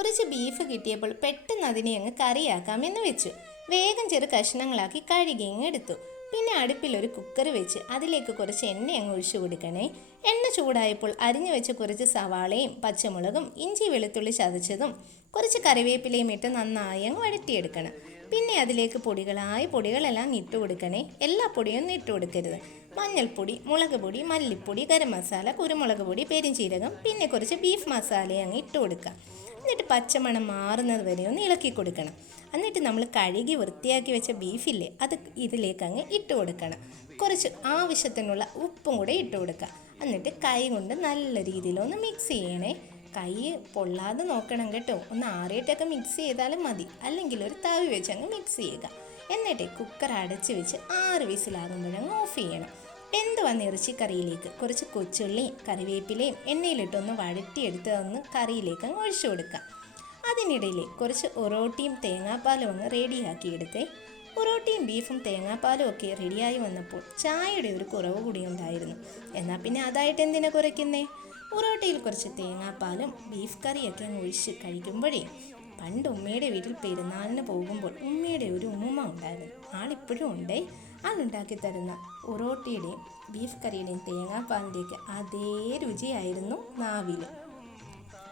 കുറച്ച് ബീഫ് കിട്ടിയപ്പോൾ പെട്ടെന്ന് അതിനെ അങ്ങ് കറിയാക്കാമെന്ന് വെച്ചു. വേഗം ചെറു കഷ്ണങ്ങളാക്കി കഴുകി അങ്ങ് എടുത്തു. പിന്നെ അടുപ്പിലൊരു കുക്കർ വെച്ച് അതിലേക്ക് കുറച്ച് എണ്ണ അങ്ങ് ഒഴിച്ചു കൊടുക്കണേ. എണ്ണ ചൂടായപ്പോൾ അരിഞ്ഞു വെച്ച കുറച്ച് സവാളയും പച്ചമുളകും ഇഞ്ചി വെളുത്തുള്ളി ചതച്ചതും കുറച്ച് കറിവേപ്പിലയും ഇട്ട് നന്നായി അങ്ങ് വഴറ്റിയെടുക്കണം. പിന്നെ അതിലേക്ക് പൊടികളെല്ലാം ഇട്ട് കൊടുക്കണേ. എല്ലാ പൊടിയൊന്നും ഇട്ട് കൊടുക്കരുത്. മഞ്ഞൾപ്പൊടി, മുളക് പൊടി, മല്ലിപ്പൊടി, ഗരം മസാല, കുരുമുളക് പൊടി, പെരിഞ്ചീരകം, പിന്നെ കുറച്ച് ബീഫ് മസാല അങ്ങ് ഇട്ട് കൊടുക്കുക. എന്നിട്ട് പച്ചമണം മാറുന്നത് വരെ ഒന്ന് ഇളക്കി കൊടുക്കണം. എന്നിട്ട് നമ്മൾ കഴുകി വൃത്തിയാക്കി വെച്ച ബീഫില്ലേ അത് ഇതിലേക്ക് അങ്ങ് ഇട്ട് കൊടുക്കണം. കുറച്ച് ആവശ്യത്തിനുള്ള ഉപ്പും കൂടെ ഇട്ട് കൊടുക്കുക. എന്നിട്ട് കൈ കൊണ്ട് നല്ല രീതിയിലൊന്ന് മിക്സ് ചെയ്യണേ. കൈ പൊള്ളാതെ നോക്കണം കേട്ടോ. ഒന്ന് ആറിയിട്ടൊക്കെ മിക്സ് ചെയ്താലും മതി. അല്ലെങ്കിൽ ഒരു തവി വെച്ച് അങ്ങ് മിക്സ് ചെയ്യുക. എന്നിട്ട് കുക്കർ അടച്ച് വെച്ച് 6 വിസിലാകുമ്പോഴങ്ങ് ഓഫ് ചെയ്യണം. വെന്ത് വന്ന ഇറച്ചിക്കറിയിലേക്ക് കുറച്ച് കൊച്ചുള്ളിയും കറിവേപ്പിലയും എണ്ണയിലിട്ടൊന്ന് വഴറ്റിയെടുത്തതൊന്ന് കറിയിലേക്ക് അങ്ങ് ഒഴിച്ചു കൊടുക്കുക. അതിനിടയിൽ കുറച്ച് ഒറോട്ടിയും തേങ്ങാപ്പാലും ഒന്ന് റെഡിയാക്കിയെടുത്തേ. പൊറോട്ടയും ബീഫും തേങ്ങാപ്പാലും ഒക്കെ റെഡിയായി വന്നപ്പോൾ ചായയുടെ ഒരു കുറവ് കൂടി ഉണ്ടായിരുന്നു. എന്നാൽ പിന്നെ അതായിട്ട് എന്തിനാ കുറയ്ക്കുന്നേ? പൊറോട്ടയിൽ കുറച്ച് തേങ്ങാപ്പാലും ബീഫ് കറിയൊക്കെ അങ്ങ് ഒഴിച്ച് കഴിക്കുമ്പോഴേ, പണ്ട് ഉമ്മയുടെ വീട്ടിൽ പെരുന്നാളിന് പോകുമ്പോൾ ഉമ്മയുടെ ഒരു ഉമ്മുമ്മ ഉണ്ടായിരുന്നു. ആളിപ്പോഴും ഉണ്ടേ. ആളുണ്ടാക്കി തരുന്ന പൊറോട്ടയുടെയും ബീഫ് കറിയുടെയും തേങ്ങാപ്പാലിൻ്റെയൊക്കെ അതേ രുചിയായിരുന്നു നാവിൽ.